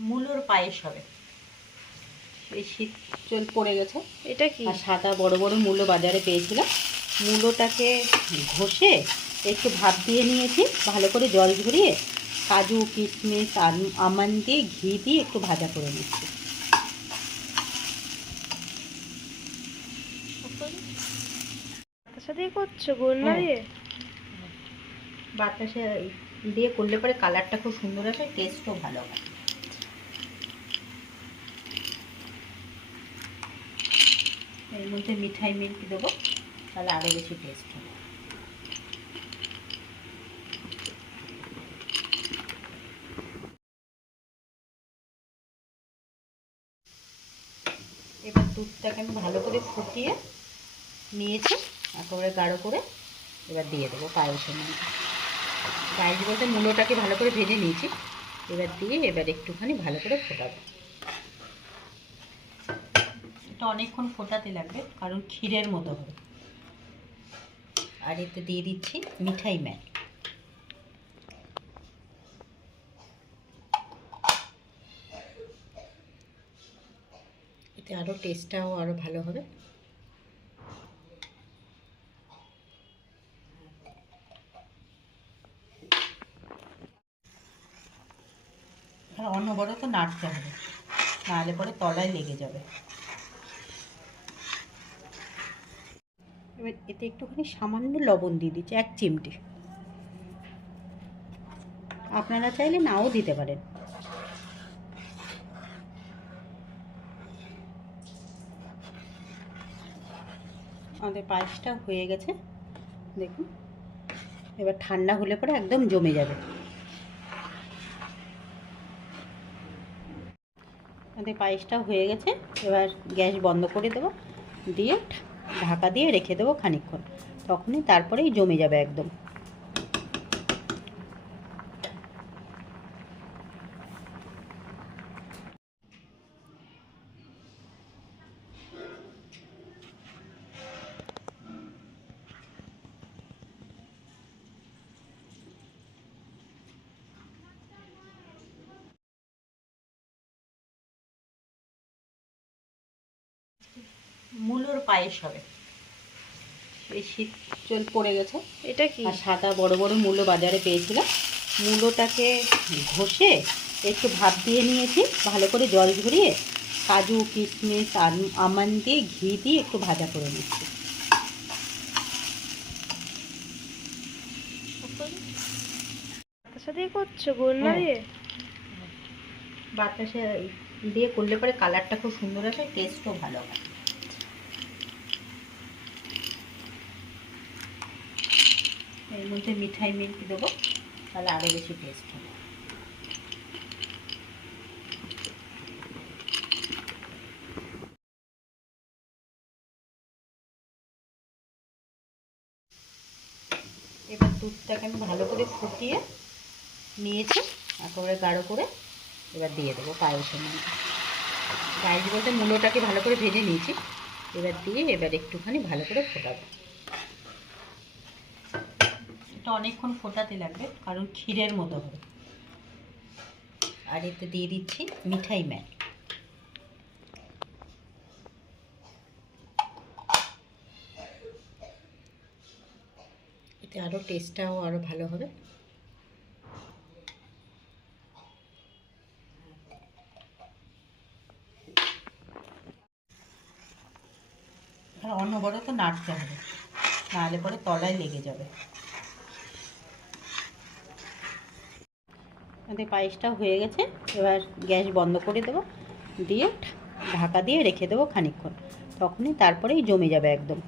মূলোর পায়েস হবে। এই শীত চল পড়ে গেছে। এটা কি? আর সাদা বড় বড় মূলো বাজারে পেয়েছিলাম। মূলোটাকে ঘষে একটু ভাত দিয়ে নিয়েছি। ভালো করে জল ঝরিয়ে কাজু কিশমিশ আম- আমন্ড দিয়ে ঘি দিয়ে একটু ভাজা করে নিচ্ছি। বাতাসা দিয়ে করছ? হ্যাঁ। দিয়ে? বাতাসে দিয়ে করলে পরে কালারটা খুব সুন্দর আসে টেস্টও ভালো হয়। এর মধ্যে মিঠাই মিল্ক দেবো, তাহলে আরও বেশি টেস্ট হবে। এবার দুধটাকে আমি ভালো করে ফুটিয়ে নিয়েছি, একেবারে গাঢ় করে এবার দিয়ে দেবো পায়েসের মধ্যে। পায়েস বলতে মূলোটাকে ভালো করে ভেজে নিয়েছি, এবার দিয়ে এবার একটুখানি ভালো করে ফোটাবো। এটা অনেকক্ষণ ফোটাতে লাগবে, কারণ ক্ষীরের মতো হবে। আর এতে দিয়ে দিচ্ছি মিঠাই ম্যাল। এতে আরও টেস্টটাও আরও ভালো হবে। আর অনবরত নাড়তে হবে, নাহলে পরে তলায় লেগে যাবে। এবার এতে একটুখানি সামান্য লবণ দিয়ে দিচ্ছি, এক চিমটি। আপনারা চাইলে নাও দিতে পারেন। আমাদের পায়েসটা হয়ে গেছে, দেখুন। এবার ঠান্ডা হলে পরে একদম জমে যাবে। আমাদের পায়েসটা হয়ে গেছে, এবার গ্যাস বন্ধ করে দেবো, দিয়ে ঢাকা দিয়ে রেখে দেবো খানিকক্ষণ। তখনই তারপরেই জমে যাবে একদম। মূলোর পায়েস হবে। এই শীত চল পড়ে গেছে। এটা কি? আর সাদা বড় বড় মূলো বাজারে পেয়েছিলাম। মূলোটাকে ঘষে একটু ভাত দিয়ে নিয়েছি। ভালো করে জল ঝরিয়ে কাজু কিশমিশ আম- আমন্ড দিয়ে ঘি দিয়ে একটু ভাজা করে নিচ্ছি। বাতাসা দিয়ে করছ? হ্যাঁ। দিয়ে? বাতাসে দিয়ে করলে পরে কালারটা খুব সুন্দর আসে টেস্টও ভালো হয়। এর মধ্যে মিঠাই মিল্ক দেবো, তাহলে আরও বেশি টেস্ট হবে। এবার দুধটাকে আমি ভালো করে ফুটিয়ে নিয়েছি, একেবারে গাঢ় করে এবার দিয়ে দেবো পায়েসের মধ্যে। পায়েস বলতে মূলোটাকে ভালো করে ভেজে নিয়েছি, এবার দিয়ে এবার একটুখানি ভালো করে ফোটাবো। এটা অনেকক্ষণ ফোটাতে লাগবে, কারণ ক্ষীরের মতো হবে। আর এতে দিয়ে দিচ্ছি মিঠাই ম্যাল এতে আরও টেস্টটাও আরও ভালো হবে। আর অনবরত নাড়তে হবে নাহলে পরে তলায় লেগে যাবে। আমাদের পায়েসটা হয়ে গেছে। এবার গ্যাস বন্ধ করে দেবো। দিয়ে ঢাকা দিয়ে রেখে দেবো খানিকক্ষণ। তখনই তারপরেই জমে যাবে একদম।